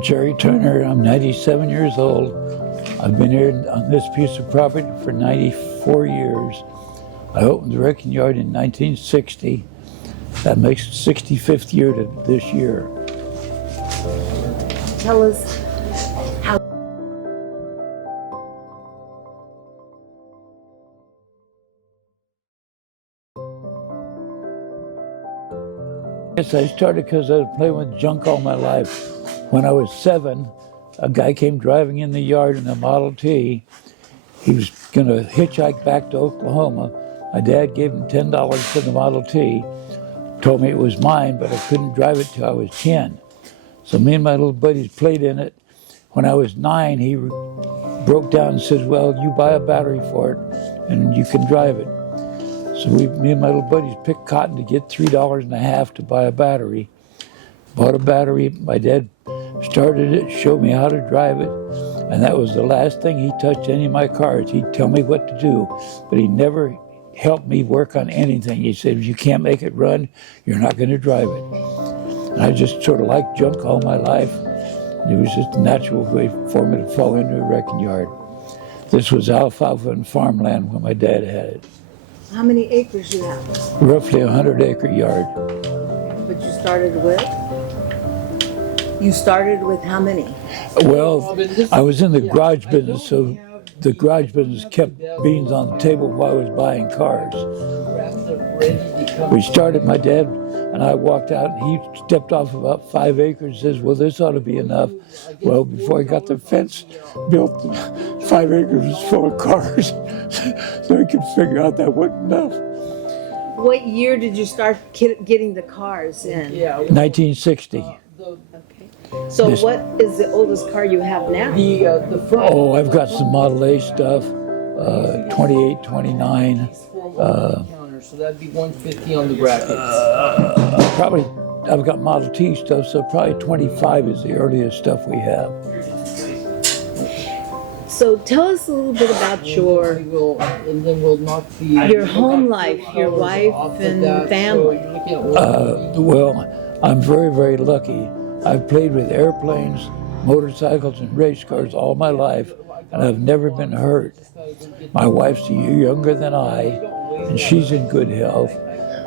I'm Jerry Turner. I'm 97 years old. I've been here on this piece of property for 94 years. I opened the wrecking yard in 1960. That makes it 65th year to this year. Tell us how. Yes, I started because I was playing with junk all my life. When I was 7, a guy came driving in the yard in a Model T. He was going to hitchhike back to Oklahoma. My dad gave him $10 for the Model T. Told me it was mine, but I couldn't drive it till I was 10. So me and my little buddies played in it. When I was 9, he broke down and says, well, you buy a battery for it and you can drive it. So me and my little buddies picked cotton to get $3.50 to buy a battery. Bought a battery. My dad started it, showed me how to drive it, and that was the last thing he touched any of my cars. He'd tell me what to do, but he never helped me work on anything. He said, if you can't make it run, you're not going to drive it. And I just sort of liked junk all my life. It was just a natural way for me to fall into a wrecking yard. This was alfalfa and farmland when my dad had it. How many acres you have? Roughly a 100-acre yard. But you started with? You started with how many? Well, I was in the garage business, so the garage business kept beans on the table while I was buying cars. We started, my dad and I walked out, and he stepped off about 5 acres and says, well, this ought to be enough. Well, before I got the fence built, 5 acres was full of cars, so I could figure out that wasn't enough. What year did you start getting the cars in? 1960. Okay. So what is the oldest car you have now? Oh, I've got some Model A stuff, 28, 29. So that'd be 150 on the bracket. Probably, I've got Model T stuff, so probably 25 is the earliest stuff we have. So tell us a little bit about your home life, your wife and family. Well, I'm very, very lucky. I've played with airplanes, motorcycles, and race cars all my life, and I've never been hurt. My wife's a year younger than I, and she's in good health.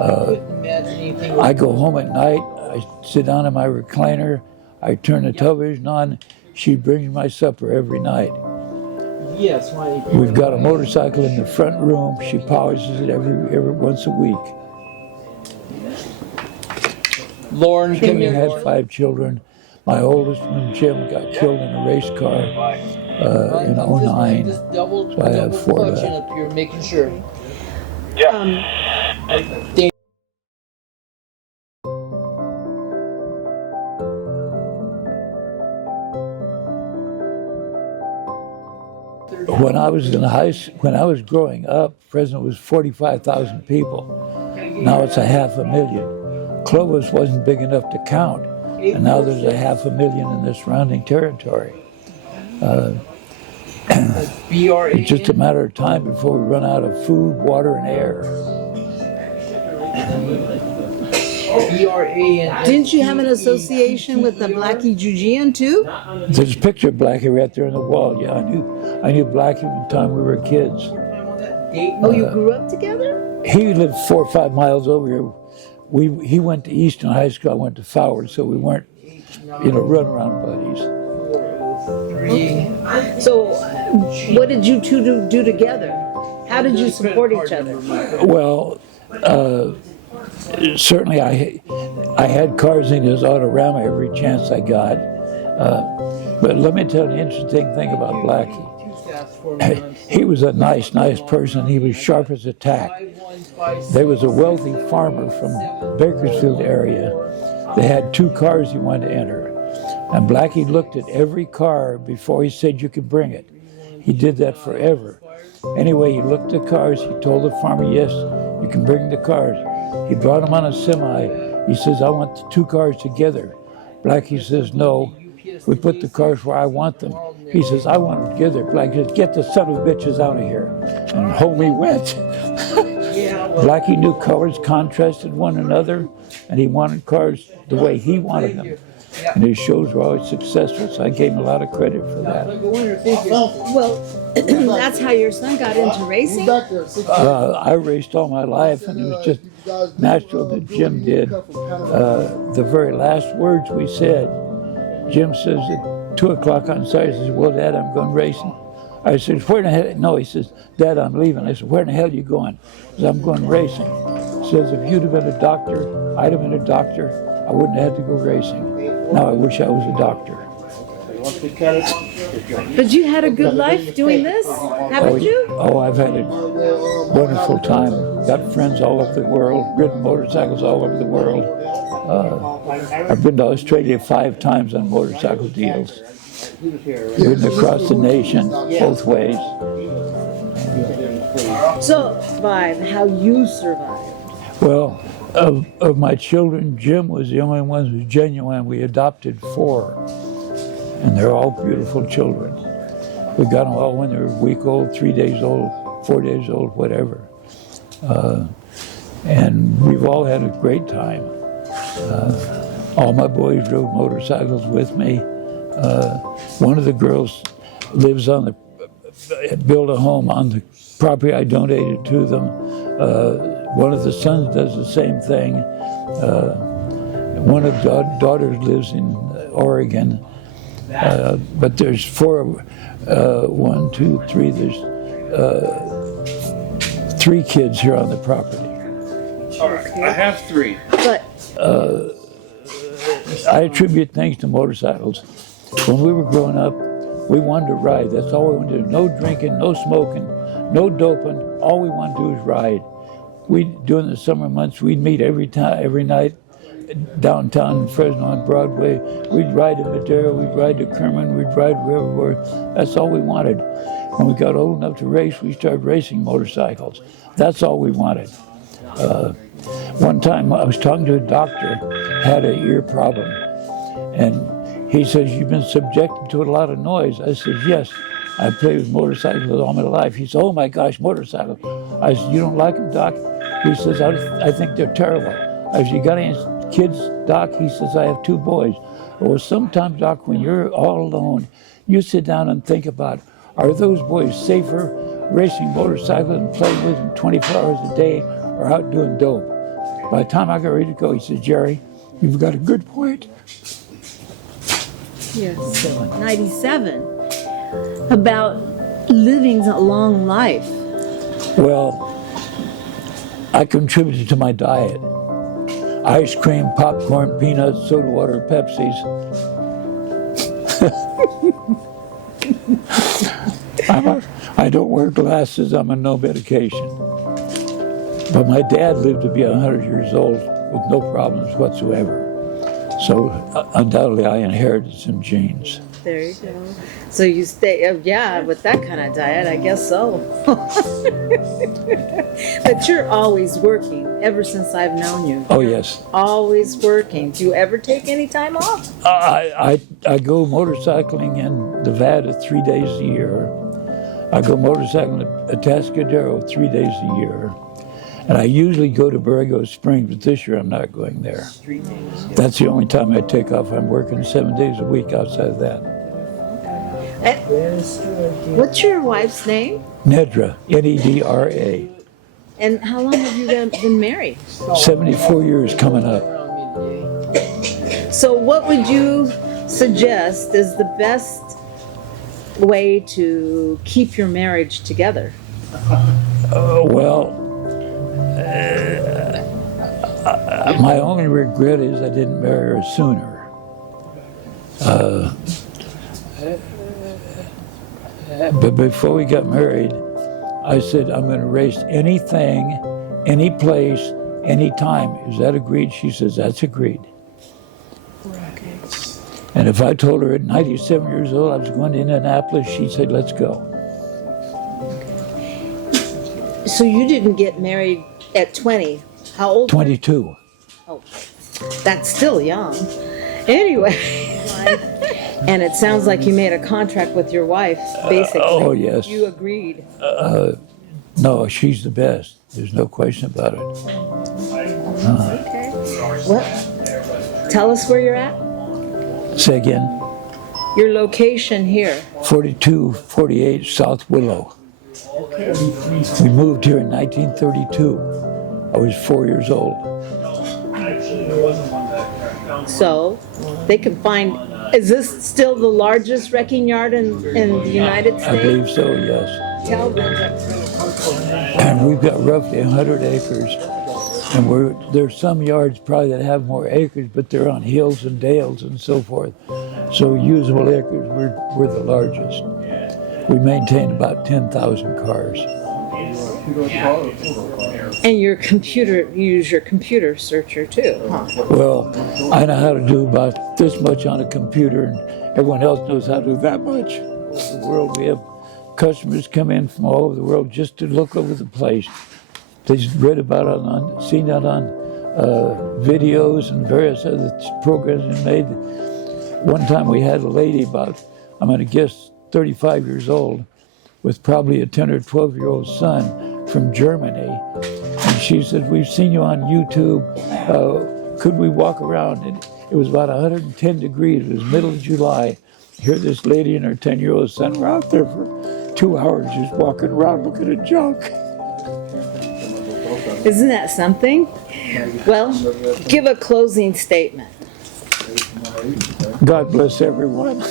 I go home at night, I sit down in my recliner, I turn the television on, she brings my supper every night. We've got a motorcycle in the front room, she polishes it every once a week. Lauren, She has 5 children. My oldest one, Jim, got killed in a race car in '09. So I have 4 left. Up here, making sure. When I was in when I was growing up, Fresno was 45,000 people. Now it's 500,000. Clovis wasn't big enough to count, and now there's 500,000 in the surrounding territory. It's just a matter of time before we run out of food, water, and air. Didn't you have an association with the Blackie Jujian too? There's a picture of Blackie right there on the wall. Yeah, I knew Blackie from the time we were kids. Oh, you grew up together? He lived 4 or 5 miles over here. He went to Easton High School, I went to Fowler, so we weren't, run-around buddies. So, what did you two do together? How did you support each other? Well, certainly I had cars in his Autorama every chance I got. But let me tell you an interesting thing about Blackie. He was a nice person. He was sharp as a tack. There was a wealthy farmer from Bakersfield area. They had 2 cars he wanted to enter. And Blackie looked at every car before he said you could bring it. He did that forever. Anyway, he looked at the cars. He told the farmer, yes, you can bring the cars. He brought them on a semi. He says, I want the 2 cars together. Blackie says, no, we put the cars where I want them. He says, I want them together. Blackie says, get the son of bitches out of here. And home he went. Blackie knew colors contrasted one another, and he wanted cars the way he wanted them. and his shows were always successful, so I gave him a lot of credit for that. Well, that's how your son got into racing? I raced all my life, and it was just natural that Jim did. The very last words we said, Jim says at 2 o'clock on Saturday, he says, well, Dad, I'm going racing. I said, where in the hell? No, he says, Dad, I'm leaving. I said, where in the hell are you going? He says, I'm going racing. He says, if you'd have been a doctor, I'd have been a doctor. I wouldn't have had to go racing. Now I wish I was a doctor. But you had a good life doing this, haven't you? Oh, I've had a wonderful time. Got friends all over the world, ridden motorcycles all over the world. I've been to Australia 5 times on motorcycle deals. Ridden across the nation, both ways. So, survive, how you survived. Well, of my children, Jim was the only one who was genuine. We adopted 4, and they're all beautiful children. We got them all when they were a week old, 3 days old, 4 days old, whatever. And we've all had a great time. All my boys rode motorcycles with me. One of the girls lives on built a home on the property I donated to them. One of the sons does the same thing. One of the daughters lives in Oregon. But there's 4, 1, 2, 3, there's 3 kids here on the property. All right, I have 3. But I attribute things to motorcycles. When we were growing up, we wanted to ride. That's all we wanted to do. No drinking, no smoking, no doping. All we wanted to do is ride. During the summer months, we'd meet every night downtown in Fresno on Broadway. We'd ride to Madera, we'd ride to Kerman, we'd ride everywhere. That's all we wanted. When we got old enough to race, we started racing motorcycles. That's all we wanted. One time I was talking to a doctor, had an ear problem, and he says, you've been subjected to a lot of noise. I said, yes, I played with motorcycles all my life. He said, oh my gosh, motorcycles. I said, you don't like them, Doc? He says, I think they're terrible. I said, you got any kids, Doc? He says, I have 2 boys. Well, sometimes, Doc, when you're all alone, you sit down and think about, are those boys safer racing motorcycles and playing with them 24 hours a day or out doing dope? By the time I got ready to go, he said, Jerry, you've got a good point. yes, 97. About living a long life. Well, I contributed to my diet. Ice cream, popcorn, peanuts, soda water, Pepsis. I don't wear glasses. I'm on no medication. But my dad lived to be 100 years old with no problems whatsoever. So undoubtedly I inherited some genes. There you go. So you stay, yeah, with that kind of diet, I guess so. But you're always working ever since I've known you. Oh, yes. Always working. Do you ever take any time off? I go motorcycling in Nevada 3 days a year. I go motorcycling at Atascadero 3 days a year. And I usually go to Borrego Springs, but this year I'm not going there. That's the only time I take off. I'm working 7 days a week outside of that. What's your wife's name? Nedra, Nedra. And how long have you been married? 74 years coming up. So what would you suggest is the best way to keep your marriage together? My only regret is I didn't marry her sooner. But before we got married, I said, I'm going to race anything, any place, any time. Is that agreed? She says, that's agreed. Okay. And if I told her at 97 years old I was going to Indianapolis, she said, let's go. So you didn't get married at 20. How old? 22. Oh, that's still young. Anyway. And it sounds like you made a contract with your wife, basically. Oh, yes. You agreed. No, she's the best. There's no question about it. Okay. Well, tell us where you're at. Say again. Your location here. 4248 South Willow. We moved here in 1932. I was 4 years old. So they can find, is this still the largest wrecking yard in the United I States? believe so, yes. Tell them. And we've got roughly 100 acres. And there's some yards probably that have more acres, but they're on hills and dales and so forth. So usable acres, we're the largest. We maintain about 10,000 cars. And you use your computer searcher too, huh? Well, I know how to do about this much on a computer, and everyone else knows how to do that much. The world, we have customers come in from all over the world just to look over the place. They just read about it seen it on videos and various other programs we made. One time we had a lady about, I'm going to guess 35 years old, with probably a 10 or 12-year-old son from Germany. And she said, we've seen you on YouTube. Could we walk around? And it was about 110 degrees. It was middle of July. Here this lady and her 10-year-old son were out there for 2 hours just walking around looking at junk. Isn't that something? Well, give a closing statement. God bless everyone.